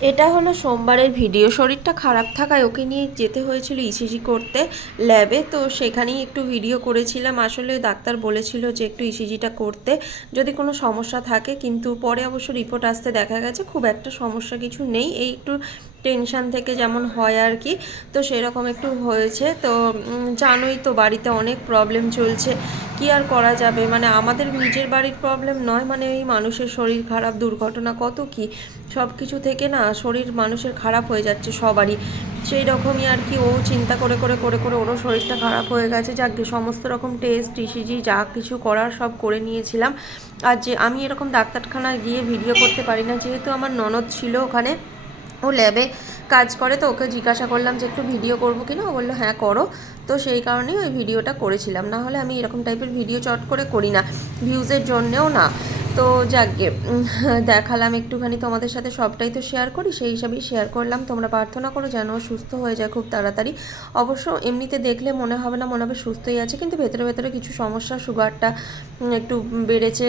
এটা হলো সোমবারের ভিডিও। শরীরটা খারাপ থাকায় ওকে নিয়ে যেতে হয়েছিল ইসিজি করতে ল্যাবে, তো সেখানেই একটু ভিডিও করেছিলাম। আসলে ডাক্তার বলেছিল যে একটু ইসিজিটা করতে যদি কোনো সমস্যা থাকে, কিন্তু পরে অবশ্য রিপোর্ট আসতে দেখা গেছে খুব একটা সমস্যা কিছু নেই, এই একটু টেনশান থেকে যেমন হয় আর কি, তো সেরকম একটু হয়েছে। তো জানোই তো বাড়িতে অনেক প্রবলেম চলছে, কি আর করা যাবে, মানে আমাদের নিজের বাড়ির প্রবলেম নয়, মানে এই মানুষের শরীর খারাপ, দুর্ঘটনা, কত কি সব কিছু থেকে না শরীর মানুষের খারাপ হয়ে যাচ্ছে সবারই। সেই রকমই আর কি, ও চিন্তা করে করে করে করে ওরও শরীরটা খারাপ হয়ে গেছে। যাক গে, সমস্ত রকম টেস্ট ইসিজি যা কিছু করার সব করে নিয়েছিলাম। আর যে আমি এরকম ডাক্তারখানায় গিয়ে ভিডিও করতে পারি না, যেহেতু আমার ননদ ছিল ওখানে, ও ল্যাবে কাজ করে, তো ওকে জিজ্ঞাসা করলাম যে একটু ভিডিও করবো কিনা, ও বললো হ্যাঁ করো। তো সেই কারণেই ওই ভিডিওটা করেছিলাম, না হলে আমি এরকম টাইপের ভিডিও চট করে করি না, ভিউজের জন্যেও না। তো যাকগে, দেখালাম একটুখানি তোমাদের সাথে, সবটাই তো শেয়ার করি, সেই হিসাবেই শেয়ার করলাম। তোমরা প্রার্থনা করো যেন সুস্থ হয়ে যায় খুব তাড়াতাড়ি। অবশ্য এমনিতে দেখলে মনে হবে না, মনে হবে সুস্থই আছে, কিন্তু ভেতরে ভেতরে কিছু সমস্যা, সুগারটা একটু বেড়েছে,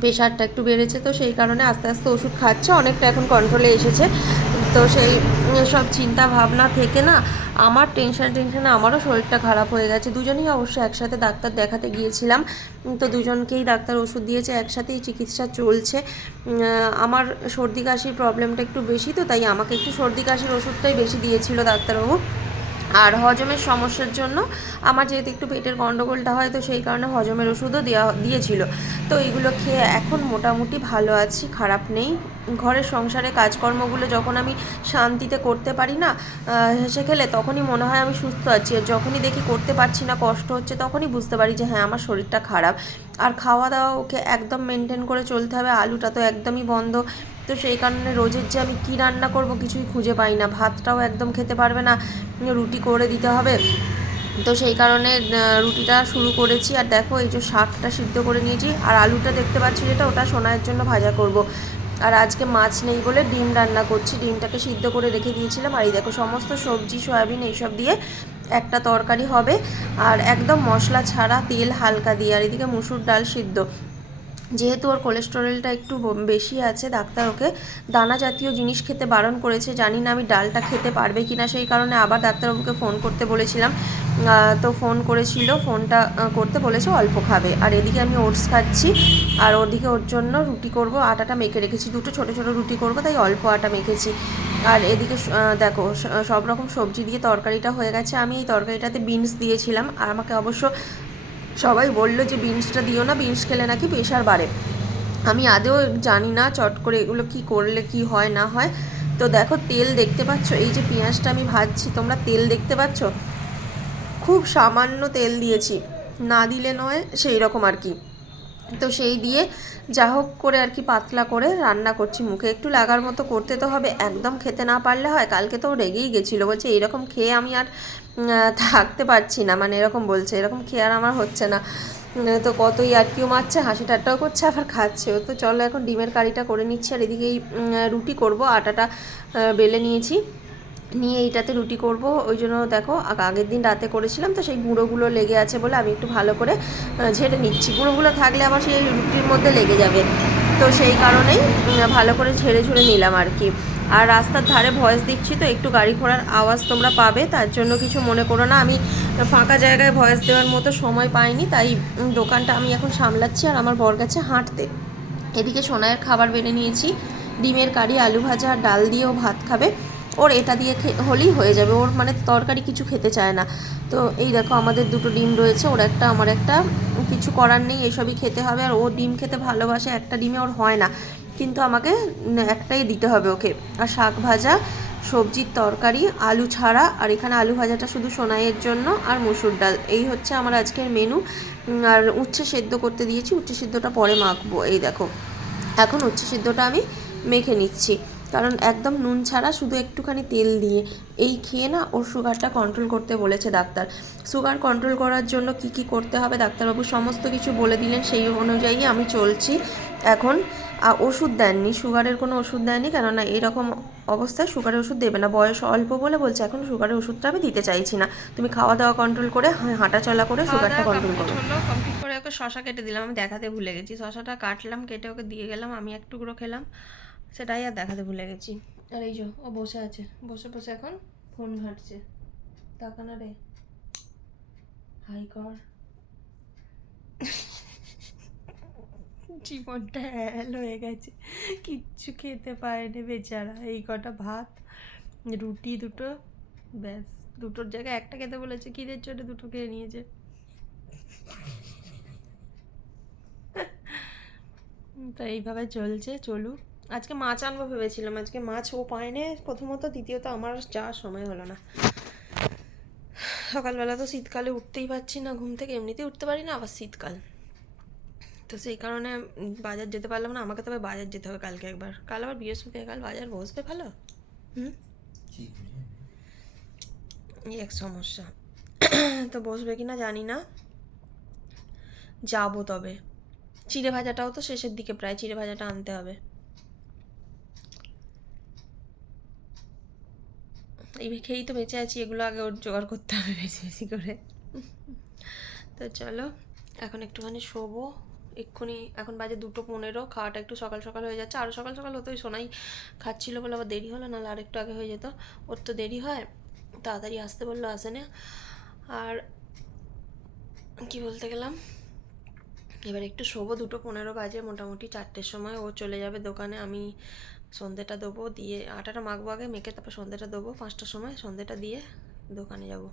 প্রেশারটা একটু বেড়েছে, তো সেই কারণে আস্তে আস্তে ওষুধ খাচ্ছে, অনেকটা এখন কন্ট্রোলে এসেছে। তো সেই সব চিন্তা ভাবনা থেকে না আমার টেনশানে আমারও শরীরটা খারাপ হয়ে গেছে। দুজনেই অবশ্য একসাথে ডাক্তার দেখাতে গিয়েছিলাম, তো দুজনকেই ডাক্তার ওষুধ দিয়েছে, একসাথেই চিকিৎসা চলছে। আমার সর্দি কাশির প্রবলেমটা একটু বেশি, তো তাই আমাকে একটু সর্দি কাশির ওষুধটাই বেশি দিয়েছিল ডাক্তারবাবু। আর হজমের সমস্যার জন্য আমার যেহেতু একটু পেটের গণ্ডগোলটা হয়, তো সেই কারণে হজমের ওষুধও দিয়েছিল। তো এইগুলো খেয়ে এখন মোটামুটি ভালো আছি, খারাপ নেই। ঘরের সংসারে কাজকর্মগুলো যখন আমি শান্তিতে করতে পারি না, হেসে খেলে, তখনই মনে হয় আমি সুস্থ আছি। আর যখনই দেখি করতে পারছি না, কষ্ট হচ্ছে, তখনই বুঝতে পারি যে হ্যাঁ আমার শরীরটা খারাপ। আর খাওয়া দাওয়া ওকে একদম মেনটেন করে চলতে হবে, আলুটা তো একদমই বন্ধ। তো সেই কারণে রোজের যে আমি কী রান্না করব কিছুই খুঁজে পাই না, ভাতটাও একদম খেতে পারবে না, রুটি করে দিতে হবে। তো সেই কারণে রুটিটা শুরু করেছি। আর দেখো এই যে শাকটা সিদ্ধ করে নিয়েছি, আর আলুটা দেখতে পাচ্ছি যেটা, ওটা সোনাইয়ের জন্য ভাজা করব। আর আজকে মাছ নেই বলে ডিম রান্না করছি, ডিমটাকে সিদ্ধ করে রেখে দিয়েছিলাম। আর এই দেখো সমস্ত সবজি, সয়াবিন এইসব দিয়ে একটা তরকারি হবে, আর একদম মশলা ছাড়া, তেল হালকা দিয়ে। আর এদিকে মুসুর ডাল সিদ্ধ, যেহেতু ওর কোলেস্টেরলটা একটু বেশি আছে, ডাক্তার ওকে দানা জাতীয় জিনিস খেতে বারণ করেছে। জানি না আমি ডালটা খেতে পারবে কিনা, সেই কারণে আবার ডাক্তারবাবুকে ফোন করতে বলেছিলাম। তো ফোন করেছিল, ফোনটা করতে বলেছে অল্প খাবে। আর এদিকে আমি ওটস খাচ্ছি, আর ওদিকে ওর জন্য রুটি করব, আটাটা মেখে রেখেছি, দুটো ছোটো ছোটো রুটি করব, তাই অল্প আটা মেখেছি। আর এদিকে দেখো সব রকম সবজি দিয়ে তরকারিটা হয়ে গেছে। আমি এই তরকারিটাতে বিনস দিয়েছিলাম, আর আমাকে অবশ্য সবাই বললো যে বিনসটা দিও না, বিনস খেলে নাকি প্রেশার বাড়ে। আমি আদৌ জানি না চট করে এগুলো কি করলে কি হয় না হয়। তো দেখো তেল দেখতে পাচ্ছ, এই যে পেঁয়াজটা আমি ভাজছি, তোমরা তেল দেখতে পাচ্ছ, খুব সামান্য তেল দিয়েছি, না দিলে নয় সেই রকম আর কি। তো সেই দিয়ে যা হোক করে আর কি পাতলা করে রান্না করছি, মুখে একটু লাগার মতো করতে তো হবে, একদম খেতে না পারলে হয়। কালকে তো রেগেই গেছিলো, বলছে এইরকম খেয়ে আমি আর থাকতে পারছি না, মানে এরকম বলছে, এরকম খেয়ে আর আমার হচ্ছে না। তো কতই আর কেউ মারছে, হাসি ঠাট্টাও করছে, আবার খাচ্ছেও। তো চলো এখন ডিমের কারিটা করে নিচ্ছি। আর এদিকে এই রুটি করব, আটাটা বেলে নিয়েছি, নিয়ে এইটাতে রুটি করব। ওই জন্য দেখো আগের দিন রাতে করেছিলাম, তো সেই গুঁড়োগুলো লেগে আছে বলে আমি একটু ভালো করে ঝেড়ে নিচ্ছি। গুঁড়োগুলো থাকলে আবার সেই রুটির মধ্যে লেগে যাবে, তো সেই কারণেই ভালো করে ঝেড়ে ঝুড়ে নিলাম আর কি। আর রাস্তার ধারে ভয়েস দিচ্ছি, তো একটু গাড়ি ঘোড়ার আওয়াজ তোমরা পাবে, তার জন্য কিছু মনে করো না। আমি ফাঁকা জায়গায় ভয়েস দেওয়ার মতো সময় পাইনি, তাই দোকানটা আমি এখন সামলাচ্ছি, আর আমার বর গেছে হাঁটতে। এদিকে সোনাইয়ের খাবার বেড়ে নিয়েছি, ডিমের কারি, আলু ভাজা আর ডাল দিয়েও ভাত খাবে। ওর এটা দিয়ে হলেই হয়ে যাবে, ওর মানে তরকারি কিছু খেতে চায় না। তো এই দেখো আমাদের দুটো ডিম রয়েছে, ওর একটা আমার একটা, কিছু করার নেই, এসবই খেতে হবে। আর ও ডিম খেতে ভালোবাসে, একটা ডিমে ওর হয় না, কিন্তু আমাকে একটাই দিতে হবে ওকে। আর শাক ভাজা, সবজির তরকারি, আলু ছাড়া, আর এখানে আলু ভাজাটা শুধু সোনাইয়ের জন্য, আর মুসুর ডাল, এই হচ্ছে আমার আজকের মেনু। আর উচ্ছে সেদ্ধ করতে দিয়েছি, উচ্ছে সেদ্ধটা পরে মাখবো। এই দেখো এখন উচ্ছে সিদ্ধটা আমি মেখে নিচ্ছি, কারণ একদম নুন ছাড়া, শুধু একটুখানি তেল দিয়ে। এই খেয়ে না ওর সুগারটা কন্ট্রোল করতে বলেছে ডাক্তার। সুগার কন্ট্রোল করার জন্য কি কি করতে হবে ডাক্তারবাবু সমস্ত কিছু বলে দিলেন, সেই অনুযায়ী আমি চলছি এখন। ওষুধ দেননি, সুগারের কোনো ওষুধ দেয়নি, কেননা এরকম অবস্থায় সুগারের ওষুধ দেবে না, বয়স অল্প বলে বলছে এখন সুগারের ওষুধটা আমি দিতে চাইছি না, তুমি খাওয়া দাওয়া কন্ট্রোল করে, হাঁটা চলা করে সুগারটা কন্ট্রোল করো। কমপ্লিট করে ওকে শশা কেটে দিলাম, আমি দেখাতে ভুলে গেছি, শশাটা কাটলাম, কেটে ওকে দিয়ে গেলাম, আমি এক টুকরো খেলাম, সেটাই আর দেখাতে ভুলে গেছি। আর এই যে ও বসে আছে, বসে বসে এখন ফোন ঘাঁটছে। টাকা না রে, হাই কর। জীবনটা হ্যাল হয়ে গেছে, কিচ্ছু খেতে পারেনি বেচারা। এই কটা ভাত, রুটি দুটো, ব্যাস। দুটোর জায়গায় একটা খেতে বলেছে, খিদের জন্য দুটো খেয়ে নিয়েছে। তো এইভাবে চলছে, চলুক। আজকে মাছ আনবো ভেবেছিলাম, আজকে মাছ ও পায়নি প্রথমত, দ্বিতীয়ত আমার যাওয়ার সময় হলো না। সকালবেলা তো শীতকালে উঠতেই পারছি না ঘুম থেকে, এমনিতেই উঠতে পারি না, আবার শীতকাল, তো সেই কারণে বাজার যেতে পারলাম না। আমাকে তবে বাজার যেতে হবে কালকে একবার, কাল আবার বৃহস্পতিবার, কাল বাজার বসবে ভালো। এই এক সমস্যা, তো বসবে কিনা জানি না, যাবো। তবে চিড়ে ভাজাটাও তো শেষের দিকে, প্রায় চিড়ে ভাজাটা আনতে হবে। এই খেয়েই তো বেঁচে আছি, এগুলো আগে ওর জোগাড় করতে হবে বেশি বেশি করে। তো চলো এখন একটুখানি শোবো এক্ষুনি। এখন বাজে 2:15, খাওয়াটা একটু সকাল সকাল হয়ে যাচ্ছে। আরও সকাল সকাল হতো, সোনাই খাচ্ছিলো বলে আবার দেরি হলো, নাহলে আর একটু আগে হয়ে যেত। ওর তো দেরি হয়, তাড়াতাড়ি আসতে বললো, আসে না। আর কি বলতে গেলাম, এবার একটু শোবো। 2:15 বাজে, মোটামুটি 4টের সময় ও চলে যাবে দোকানে। আমি সন্ধ্যেটা দেবো, দিয়ে আটাটা মাখবো আগে, মেখে তারপর সন্ধ্যেটা দেবো। 5টার সময় সন্ধ্যেটা দিয়ে দোকানে যাব,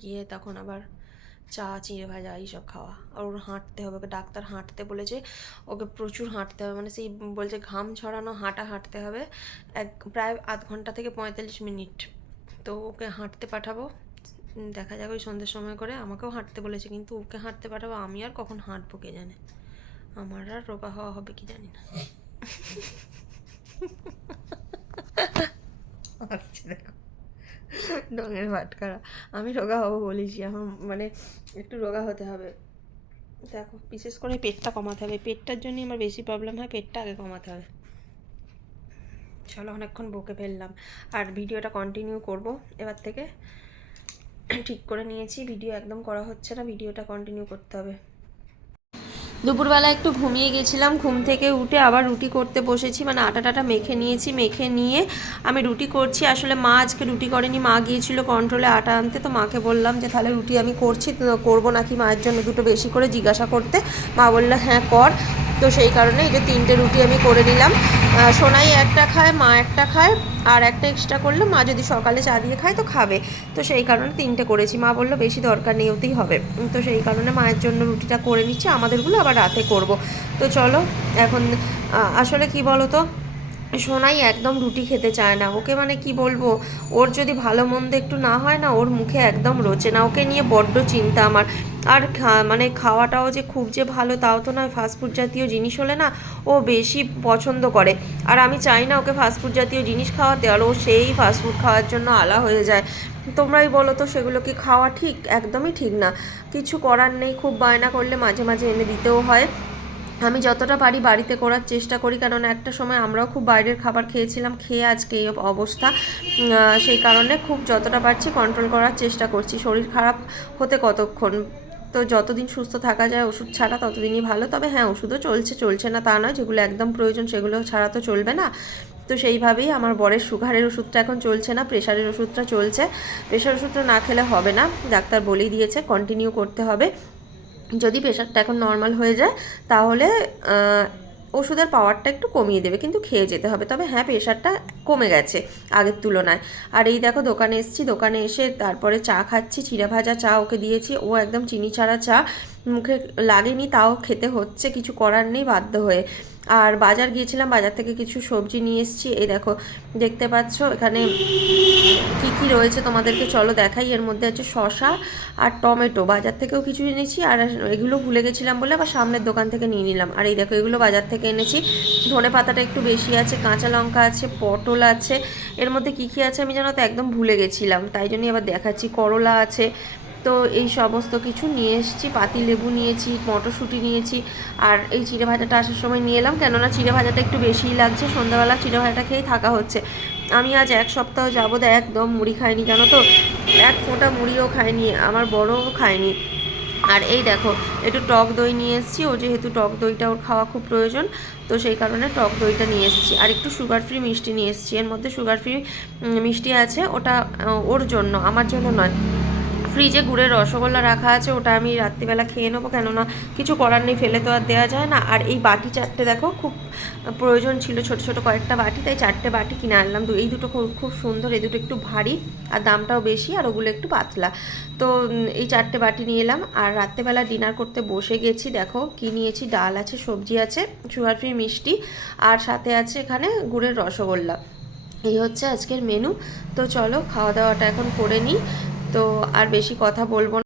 গিয়ে তখন আবার চা, চিড়ে ভাজা এইসব খাওয়া। আর ওর হাঁটতে হবে, ওকে ডাক্তার হাঁটতে বলেছে, ওকে প্রচুর হাঁটতে হবে, মানে সেই বলছে ঘাম ছড়ানো হাঁটতে হবে, প্রায় আধ ঘন্টা থেকে 45 মিনিট। তো ওকে হাঁটতে পাঠাবো, দেখা যাবে ওই সন্ধ্যের সময় করে। আমাকেও হাঁটতে বলেছে, কিন্তু ওকে হাঁটতে পাঠাবো, আমি আর কখন হাঁটবো কে জানে, আমার আর রোগা হওয়া হবে কি জানি না। আসছে দেখো ডঙের ভাটকারা, আমি রোগা হবো বলেছি, আমার মানে একটু রোগা হতে হবে। দেখো বিশেষ করে পেটটা কমাতে হবে, পেটটার জন্যই আমার বেশি প্রবলেম হয়, পেটটা আগে কমাতে হবে। চলো অনেকক্ষণ বকে ফেললাম, আর ভিডিওটা কন্টিনিউ করব এবার থেকে। ঠিক করে নিয়েছি, ভিডিও একদম করা হচ্ছে না, ভিডিওটা কন্টিনিউ করতে হবে। দুপুরবেলা একটু ঘুমিয়ে গেছিলাম, ঘুম থেকে উঠে আবার রুটি করতে বসেছি, মানে আটাটা মেখে নিয়েছি, মেখে নিয়ে আমি রুটি করছি। আসলে মা আজকে রুটি করেনি, মা গিয়েছিল কন্ট্রোলে আটা আনতে। তো মাকে বললাম যে তাহলে রুটি আমি করছি, তো করবো নাকি মায়ের জন্য দুটো বেশি করে জিজ্ঞাসা করতে। মা বললো হ্যাঁ কর। তো সেই কারণে এই যে 3টে রুটি আমি করে নিলাম। সোনাই একটা খায়, মা একটা খায়, আর একটা এক্সট্রা করলে মা যদি সকালে চা দিয়ে খায় তো খাবে। তো সেই কারণে 3টে করেছি। মা বললো বেশি দরকার নেই, ওতেই হবে। তো সেই কারণে মায়ের জন্য রুটিটা করে নিচ্ছি, আমাদেরগুলো আবার রাতে করব। তো চলো এখন আসলে কি বলো তো, সোনাই একদম রুটি খেতে চায় না। ওকে মানে কি বলবো, ওর যদি ভালো মন্দ একটু না হয় না, ওর মুখে একদম রোচে না। ওকে নিয়ে বড্ড চিন্তা আমার। আর মানে খাওয়াটাও যে খুব যে ভালো তাও তো নয়, ফাস্টফুড জাতীয় জিনিস হলে না ও বেশি পছন্দ করে। আর আমি চাই না ওকে ফাস্টফুড জাতীয় জিনিস খাওয়াতে, আর ও সেই ফাস্টফুড খাওয়ার জন্য আলা হয়ে যায়। তোমরাই বলো তো সেগুলো কি খাওয়া ঠিক? একদমই ঠিক না। কিছু করার নেই, খুব বায়না করলে মাঝে মাঝে এনে দিতেও হয়। আমি যতটা পারি বাড়িতে করার চেষ্টা করি, কারণ একটা সময় আমরাও খুব বাইরের খাবার খেয়েছিলাম, খেয়ে আজকে এই অবস্থা। সেই কারণে খুব যতটা পারছি কন্ট্রোল করার চেষ্টা করছি। শরীর খারাপ হতে কতক্ষণ, তো যতদিন সুস্থ থাকা যায় ওষুধ ছাড়া ততদিনই ভালো। তবে হ্যাঁ, ওষুধও চলছে না তা নয়, যেগুলো একদম প্রয়োজন সেগুলো ছাড়া তো চলবে না। তো সেইভাবেই আমার বরের সুগারের ওষুধটা এখন চলছে না, প্রেশারের ওষুধটা চলছে। প্রেশার ওষুধটা না খেলে হবে না, ডাক্তার বলেই দিয়েছে কন্টিনিউ করতে হবে। যদি প্রেশারটা এখন নর্মাল হয়ে যায় তাহলে ওষুধের পাওয়ারটা একটু কমিয়ে দেবে, কিন্তু খেয়ে যেতে হবে। তবে হ্যাঁ, প্রেশারটা কমে গেছে আগের তুলনায়। আর এই দেখো দোকানে এসেছি, দোকানে এসে তারপরে চা খাচ্ছি, চিড়া ভাজা চা ওকে দিয়েছি। ও একদম চিনি ছাড়া চা মুখে লাগেনি, তাও খেতে হচ্ছে, কিছু করার নেই, বাধ্য হয়ে। আর বাজার গিয়েছিলাম, বাজার থেকে কিছু সবজি নিয়ে এসেছি। এই দেখো দেখতে পাচ্ছ এখানে কী কী রয়েছে তোমাদেরকে চলো দেখাই। এর মধ্যে আছে শসা আর টমেটো, বাজার থেকেও কিছু এনেছি। আর এগুলো ভুলে গেছিলাম বলে আবার সামনের দোকান থেকে নিয়ে নিলাম। আর এই দেখো এগুলো বাজার থেকে এনেছি। ধনে পাতাটা একটু বেশি আছে, কাঁচা লঙ্কা আছে, পটল আছে। এর মধ্যে কী কী আছে আমি জানো তো একদম ভুলে গেছিলাম, তাই জন্যই আবার দেখাচ্ছি। করলা আছে। তো এই সমস্ত কিছু নিয়ে এসেছি, পাতি লেবু নিয়েছি, মটরশুঁটি নিয়েছি। আর এই চিড়ে ভাজাটা আসার সময় নিয়ে এলাম, কেননা চিড়ে ভাজাটা একটু বেশিই লাগছে, সন্ধ্যাবেলা চিড়ে ভাজাটা খেয়েই থাকা হচ্ছে। আমি আজ 1 সপ্তাহ যাবৎ একদম মুড়ি খাইনি জানো তো, এক ফোঁটা মুড়িও খাইনি, আমার বড়ও খায়নি। আর এই দেখো একটু টক দই নিয়ে এসেছি, ও যেহেতু টক দইটা ওর খাওয়া খুব প্রয়োজন, তো সেই কারণে টক দইটা নিয়ে এসেছি। আর একটু সুগার ফ্রি মিষ্টি নিয়ে এসেছি, এর মধ্যে সুগার ফ্রি মিষ্টি আছে, ওটা ওর জন্য, আমার জন্য নয়। ফ্রিজে গুড়ের রসগোল্লা রাখা আছে, ওটা আমি রাত্রিবেলা খেয়ে নেবো, কেননা কিছু করার নেই, ফেলে তো আর দেওয়া যায় না। আর এই বাটি চারটে দেখো খুব প্রয়োজন ছিল, ছোট ছোট কয়েকটা বাটি, তাই চারটে বাটি কিনে আনলাম। এই দুটো খুব খুব সুন্দর, এই দুটো একটু ভারী আর দামটাও বেশি, আর ওগুলো একটু পাতলা। তো এই চারটে বাটি নিয়ে এলাম। আর রাত্রেবেলা ডিনার করতে বসে গেছি, দেখো কি নিয়েছি, ডাল আছে, সবজি আছে, সুগার ফ্রি মিষ্টি, আর সাথে আছে এখানে গুড়ের রসগোল্লা। এই হচ্ছে আজকের মেনু। তো চলো খাওয়া দাওয়াটা এখন করে নিই, তো আর বেশি কথা বলবো না।